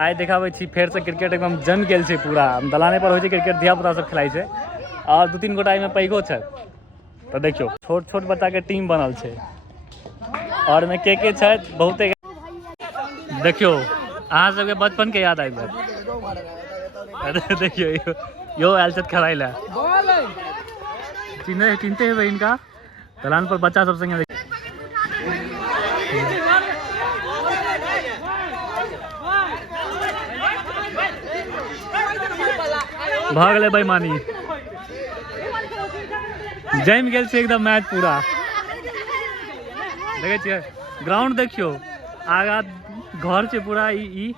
आइ देखाबै छी फेर से क्रिकेट एकदम जम गेल छै पूरा। दलाने पर होइ छै क्रिकेट, धिया पुता सब खेलाइ छै और 2-3 गोटा एहिमे पैघो छै। तो देखियो छोट छोट बच्चा के टीम बनल छै और में के छै बहुते। देखियो अहाँ सबके बचपन के याद आबि जाएत। देखियो यो आयल छथि खेलाइ लए, चिन्हते हेबै इनका। दलान पर बच्चा सब संगे भाग ले बेईमानी, जम गेल छै एकदम मैच पूरा। देखे छियै ग्राउंड, देखियो आगा घर छै पूरा। ई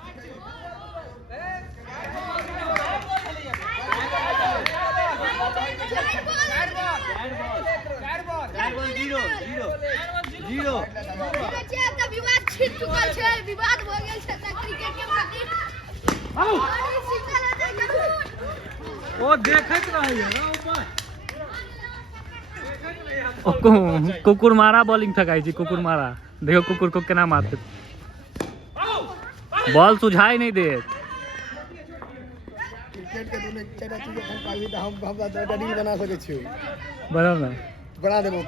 कुकुर मारा बॉलिंग फेंकाई छी, कुकुर मारा। देखो कुकुर को केना मारते, बॉल सुझाई नहीं दे। क्रिकेट के दोनों चार चीज एखन पाबी त हम डरी बना सकै छी। बनाओ ना, बना देबो,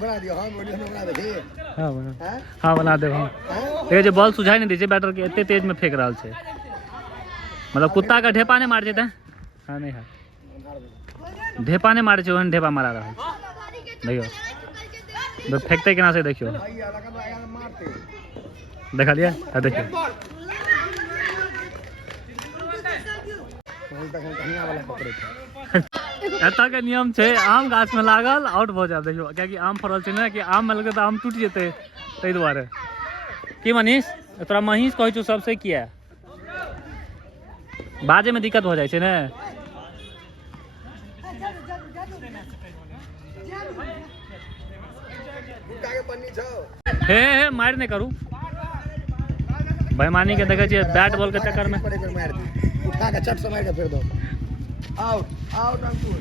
बना दियो। हम बना देबे। हां बना, हां बना देबो। देखै जे बॉल सुझाई नहीं दे छै, बैटर के एते तेज में फेंक रहल छै। मतलब कुत्ता का ढेपा नहीं मार छै त। हां नहीं है, ढेपा नहीं मारे छै, ओहन ढेपा मारा रहल छै। देखियो फेंकते केना से, देखियो देखलिए। देखियो एतऽ के नियम छै, आम गाछ में लागल आउट भ जाए। देखियो कियाकि आम फड़ल छै ने, कि आम में लगे त आम टूट जेतै, ताहि दुआरे। की मनीष तोरा महीष कहै छौ सबसे किया? बाजे में दिक्कत भ जाइ छै ने। हे मार नहीं करू, बेईमानी के देखे छियै बैट बॉल के चक्कर में। उठा के चट से मार के फेर दो। आउट आउट अंकुर।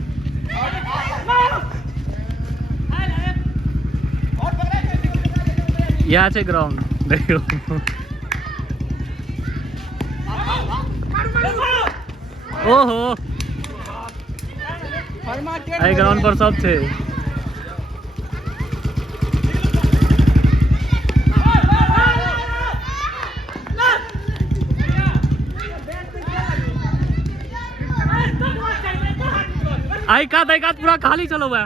यहाँ छै ग्राउंड, देखियो ओहो एहि ग्राउंड पर सब छै। आई का पूरा खाली चलो बा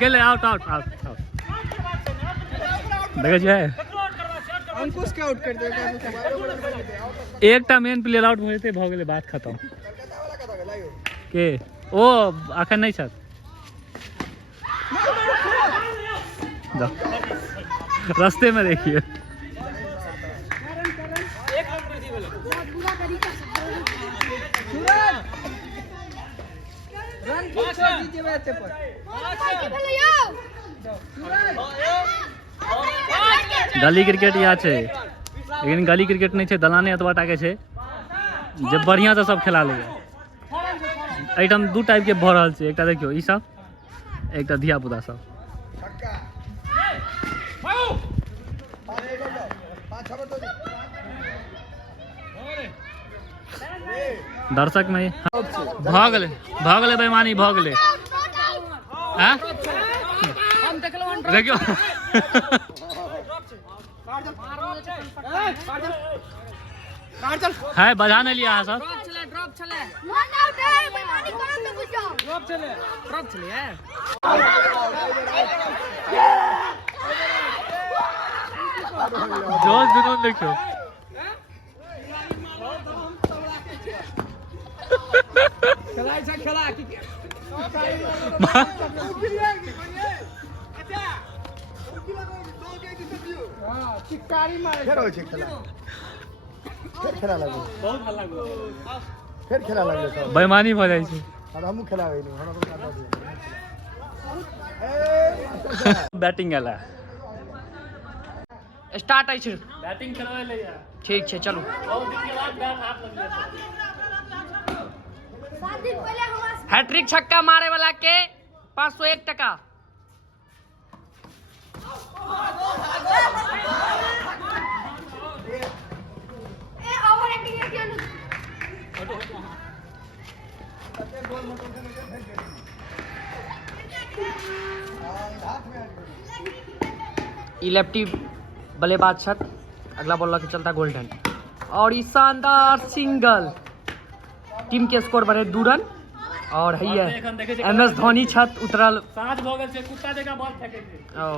गेले आउट आउट आउट आउट। देखे छियै अंकुश के आउट कर दे। एकटा मेन प्लेयर आउट भ जेतै, भ गेलै, बात खत्म। के ओ अखन नहीं छथि, रास्ते में देखिए। गली क्रिकेट यहाँ छै, लेकिन गली क्रिकेट नहीं छै, दलाने एतबाटा के छै जे बढ़िया से सब खेला लेगा। एहिठाम दू टाइप के भ रहल छै, एकटा देखियो ई सब, एकटा धिया पुता सब। दर्शक में भाग ले बेईमानी, भाग ले। देखियो है बजा नहीं लिया सब। जोश जुनून देखियो। बेईमानी भ जाइ छै। बैटिंग एला स्टार्ट है छै, बैटिंग खेलबै ले यार। ठीक छै चलू। बहुत दिन के बाद बैट हाथ लग गया। हैट्रिक छक्का मारे वाला के 501 टका। लेफ्टी बल्लेबाज छत अगला बॉल के चलता गोल्डन और ई शानदार सिंगल टीम के स्कोर बने 2 रन और है MS धोनी छत उतरल साँझ भ गेल छै कुत्ता जकाँ बॉल फेंकै छै ओ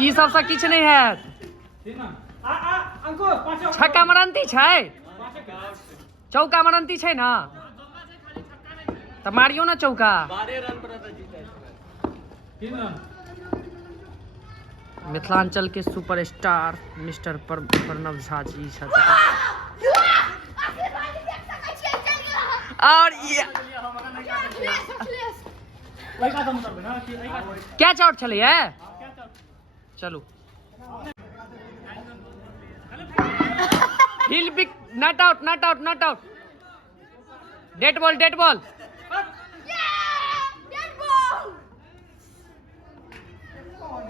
ई सबसे किछ नहीं है छक्का मरंती छै चौका मरंती छै ना तो मारियो ना चौका मिथिलांचल के सुपरस्टार मिस्टर प्रणव झा जी छथि और ये क्या चौट चले है चलो हिल big not out dead ball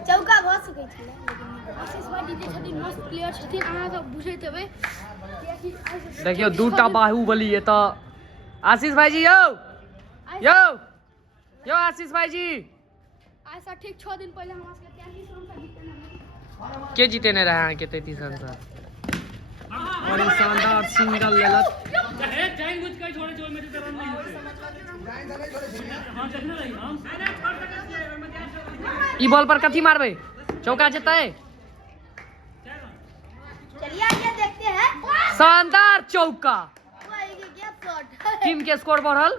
चौका भऽ सकै छलै लेकिन आशीष भाई जे छथिन मस्त प्लेयर छथिन अहाँ सब बुझैत हेबै देखियो दूटा बाहुबली है तो आशीष भाई जी यो आशीष भाई जी आज से ठीक 6 दिन पहले हमरा सबके 33 रन से जीतने के जीते नहीं रहे हैं के 33 रन से और ये शानदार सिंगल लेलत ई बॉल पर कथी मारबे चौका जेतै चलिए आगे देखते हैं शानदार चौका गैप शॉट टीम के स्कोर बढ़ल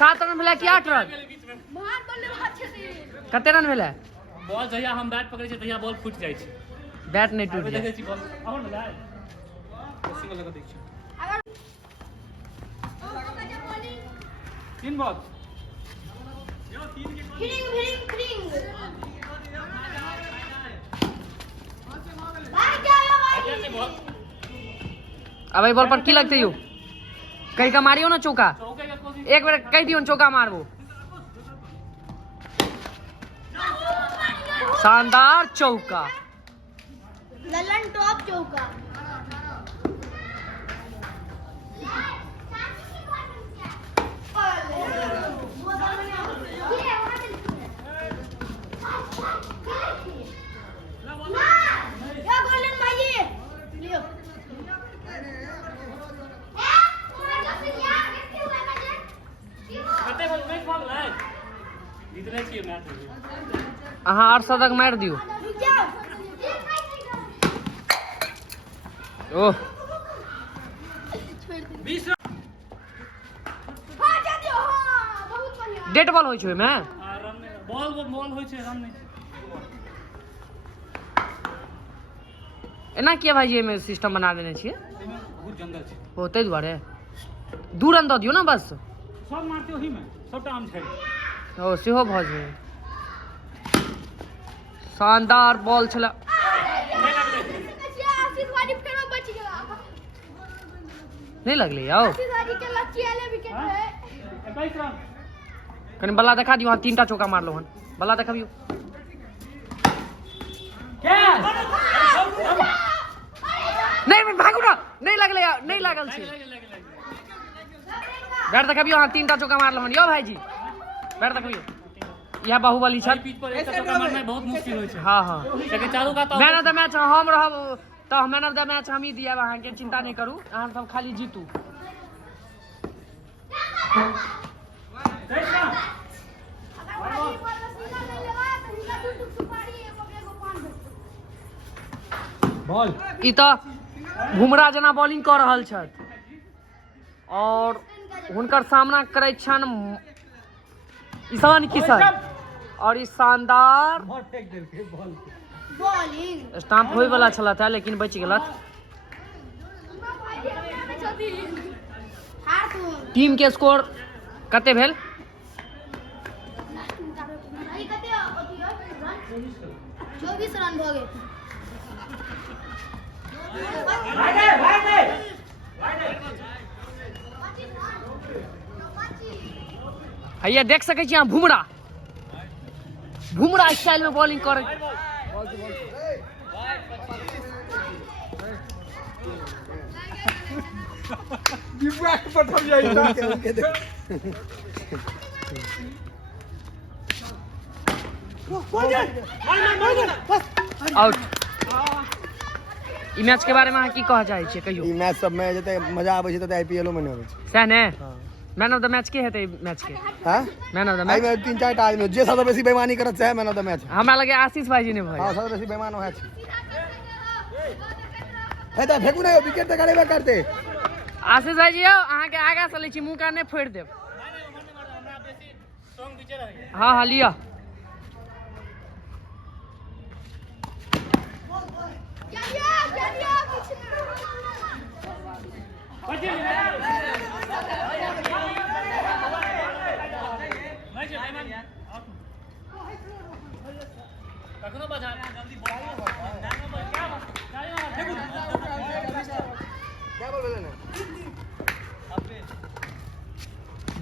7 रन भेलै कि 8 रन महान बल्लेबाज छथिन कते रन भेलै बॉल जहिया हम बैट पकड़ै छै तहिया बॉल फूट जाइ छै बैट नहीं टूट देखै जाए छी बॉल और ना लाय सिंगल लगा दै छी अगर 3 बॉल फिरिंग भाई क्या है भाई अब ये बॉल पर की लगते यू कहीं का मारियो ना चौका चौके के कोशिश एक बार कह दियो चौका मारबो शानदार चौका ललन टॉप चौका क्या गोल्डन भाई लियो कते बॉल मैच भाग लाय जीतने छी मैच अहाँ और सदक मार दियो रुक जाओ ओह 20 हां जा दियो हां बहुत बढ़िया डेड बॉल होय छै में रन बॉल होय छै रन नहीं एना किया भाई में सिस्टम बना देने छिए बहुत जंगल छै ओ तै दुआरे 2 रन दऽ दियो ना बस सब मारते ओही में सबटा आम छै ओ सेहो भऽ जाए शानदार बॉल छला आशीष भाई फेरो बच गया नहीं लगले आओ आशीष भाई के लकी वाले विकेट है 21 रन कनी बल्ला देखा दियो हां 3टा चौका मारलो हन बल्ला देखाबियो नहीं भागू ना नहीं लगले नहीं लागल छै बैट देखाबियो हां 3टा चौका मारलो हन यो भाईजी बैट देखाबियो यह बाहुबली छत पिच पर एक चौका मारना बहुत मुश्किल होय छै हां हां लेकिन चालू का तो मैन ऑफ द मैच हम रहब तो मैन ऑफ द मैच हम ही दिया अहाँ के चिंता नहीं करू अहाँ सब खाली जीतू बॉल ई तो घुमरा जना बॉलिंग कर रहल छथि और हुनकर सामना करै छन ईशान किशन और ई शानदार बॉलिंग स्टाम्प होय वाला छलथ है लेकिन बच गेलथ टीम के स्कोर कते भेल 24 रन भ गेल हैया देख सकै छी अहाँ भुमरा स्टाइल में बॉलिंग कर आउट। ई मैच के बारे में अहाँ की कह चाहै छियै कहियो? ई मैच सब में जते मजा आबै छै तते आईपीएल में नहि आबै छै। सह ने मैन ऑफ द मैच के हेतै मैच के? हां man of the I match में 3-4 टा आदमी जे सबसे बेसी बेईमानी करत छै मैन ऑफ द मैच। हमरा लगे आशीष भाईजी ने भाई। हां सबसे बेसी बेईमान ओहे छै। हे त फेकू नै विकेट त गड़ेबे करते। आशीष भाईजी यौ अहाँ के आगा से लै छी मुंह का नै फोड़ देब। हां हां लिया।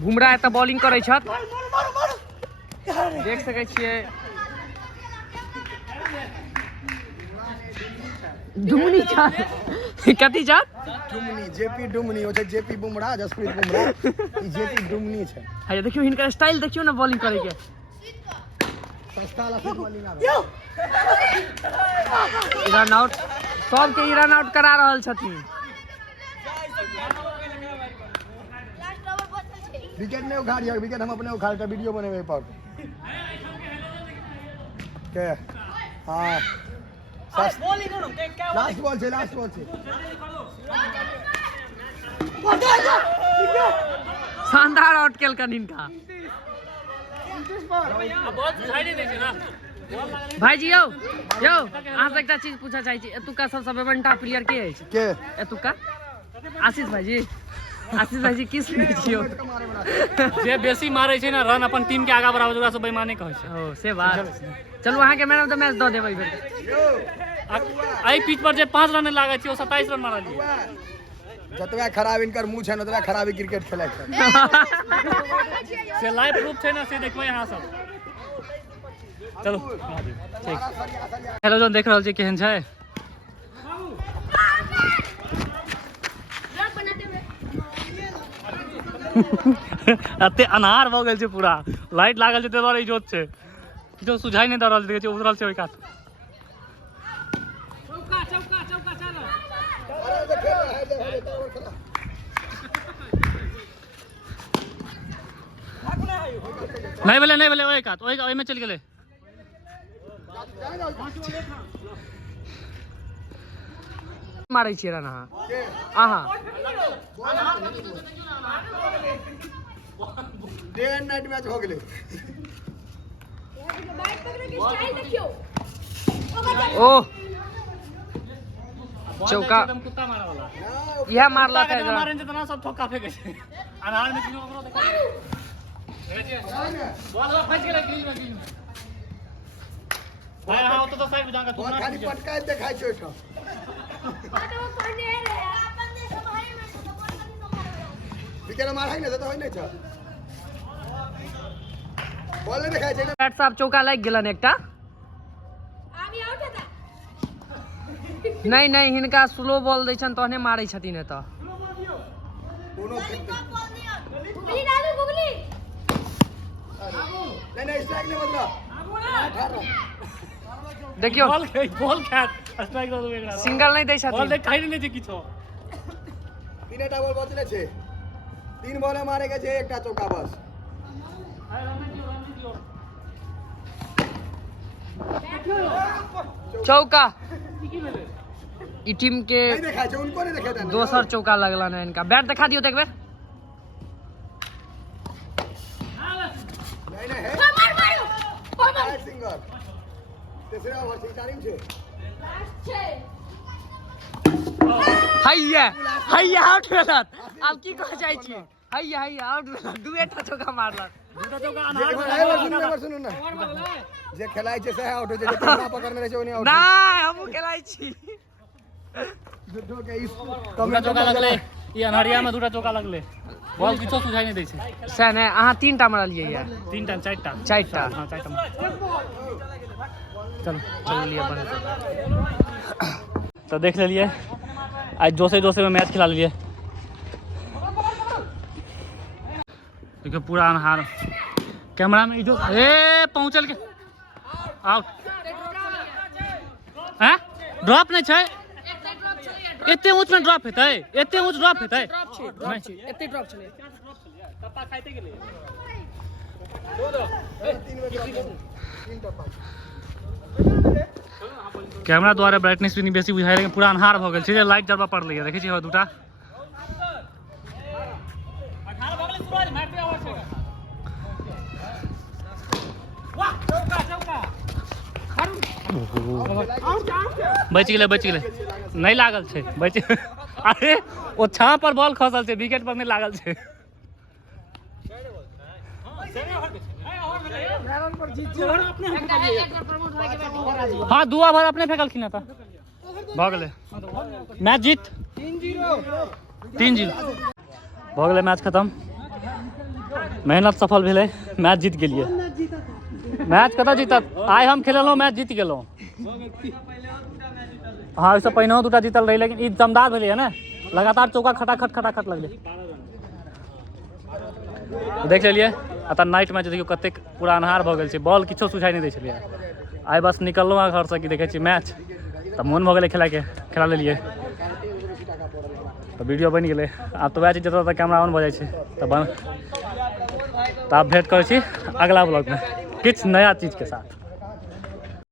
बुमराह एतऽ बॉलिंग करै छथि, देख सकै छियै। डुमनी छथि कथी छथि? डुमनी जेपी डुमनी हो छै। जेपी बुमराह जसप्रीत बुमराह ई जेपी डुमनी छै। है देखियो हिनकर स्टाइल देखियो ना बॉलिंग करे के। सस्ता ला बॉलिंग आबै रन आउट सब के रन आउट करा रहल छथिन। विकेट नहीं उखाड़िए, विकेट हम अपने उखाड़ के वीडियो बनेबे पर के। हां लास्ट बॉल छे, लास्ट बॉल छे। शानदार आउट केलकन इनका। भाईजी यौ यौ अहाँ से एकटा चीज पूछा चाहै छी, एतुका सबसे बेबंटा प्लेयर के अछि? के एतुका आशीष भाईजी। आशीष भाईजी किस में छियो? जे बेसी मारै छै ना रन अपन टीम के आगा बढ़ाबै ओकरा से बेईमानी कहै छै। ओ से बात। चलू अहाँ के man of the match the देबै बेर। आई पिच पर जे 5 रन लागै छै ओ 27 रन मारलियै। जतबा खराब इनकर मुंह छै ओतबा खराब क्रिकेट खेलै छै। से लाइव प्रूफ छै ना, से देखबै अहाँ सब। चलो ठीक। हेलो जोन देख रहल छी केहन छै। एते अन्हार भऽ गेल छै, पूरा लाइट लागल छै, ताहि दुआरे इजोत छै, किछो सुझाइ नहि दऽ रहल छै, उतरल छै ओहि कात। नहीं भेलै ओहि कात, ओहिमे चलि गेलै। मारै छियै रन अहाँ डे एंड नाइट मैच हो गेलै। ओह चौका कुत्ता मारे वाला यह मारला था मारे छै तना सब ठोका फेंकै छै अन्हार में। किनो ओकरो देखा बॉल फंस गेलै ग्रीन में। भाई हां तो साइड में जाके तू ना खाली पटकाय देखाय छै ओठा। विकेट मारै नै त होय नै छ। बॉल नै देखाय छै। बैट साहब चौका लागि गेलन एकटा। नहीं नहीं हिनका स्लो बॉल दै छन तहने मारै छथिन एतऽ। कोनो नहीं स्ट्राइक नहीं मतलब देखियो बॉल कैच स्ट्राइक दो एकरा सिंगल नहीं दै बॉल छथिन। देख खाइ नै छै किछो। तीनटा बॉल बचले छै, 3 बॉल मारे के छै, एकटा चौका बस। चौका ई टीम के नहीं देखाय छै, उनको नहीं देखाय छै। दोसर चौका लगलन है इनका। बैट दिखा दियो तो एक बेर। नहीं नहीं है सिंगर तीसरा ओवर सिंचारिंग छै। हैया हैया आउट भेलत। आब की कह जाइ छी? हैया हैया आउट भेलत। दुएटा चौका मारलक। दूटा चौका एक अन्हार बार सुनू ना जे खेलाय छै सह आउट हो छै, जे कैमरा पकड़ने रहे छै ओने आउट। नहीं हमहू खेलाइ छी। जुद्धो के इस दूटा चौका लगले, ई अन्हरिया में दूटा चौका लगले, बॉल किछो सुझाइ नहि दै छै। सह ने अहाँ 3टा मारलियै या 3टा 4टा 4टा। हां 4टा। चलो चलो लिए अपन। तो देख लेलिए आज जोसे जोसे में मैच खिला लिए। देखिए पूरा अन्हार, कैमरा में इधर ए पहुंचल के आउट हैं ड्रॉप नहीं छै एते ऊंच में ड्रॉप हेतै एते ऊंच ड्रॉप हेतै एते ड्रॉप चले कैमरा द्वारा ब्राइटनेस भी बेसी बुझाइ लेकिन पूरा अन्हार भऽ गेल छै लाइट जरबा पड़लै देखै छी दूटा बच गेलै नहीं लागल छै बच अरे ओ छाँ पर बॉल खसल छै विकेट पर नहीं लागल छै हाँ 2 ओवर अपने फेंकलखिन तऽ भऽ गेलै मैच जीत 3-0 भऽ गेलै मैच खत्म मेहनत सफल भेलै मैच जीत गेलियै मैच कतऽ जीतत आइ हम खेललहुँ मैच जीत गेलहुँ हाँ ओहिसँ पहिने 2टा जीतल रही लेकिन ई दमदार भेलै है ने लगातार चौका खटाखट लगलै देख लेलियै एतऽ नाइट मैच देखियौ कतेक पूरा अन्हार भऽ गेल छै बॉल किछो सुझाइ नहि दै छलियै आइ बस निकललहुँ हँ घरसँ कि देखै छी मैच तऽ मोन भऽ गेलै खेला लेलियै तऽ वीडियो बनि गेलै आब तऽ वएह चीज जतऽ तक कैमरा ऑन भऽ जाइ छै तऽ आब भेंट करै छी अगला ब्लॉगमे किछु नया चीजके साथ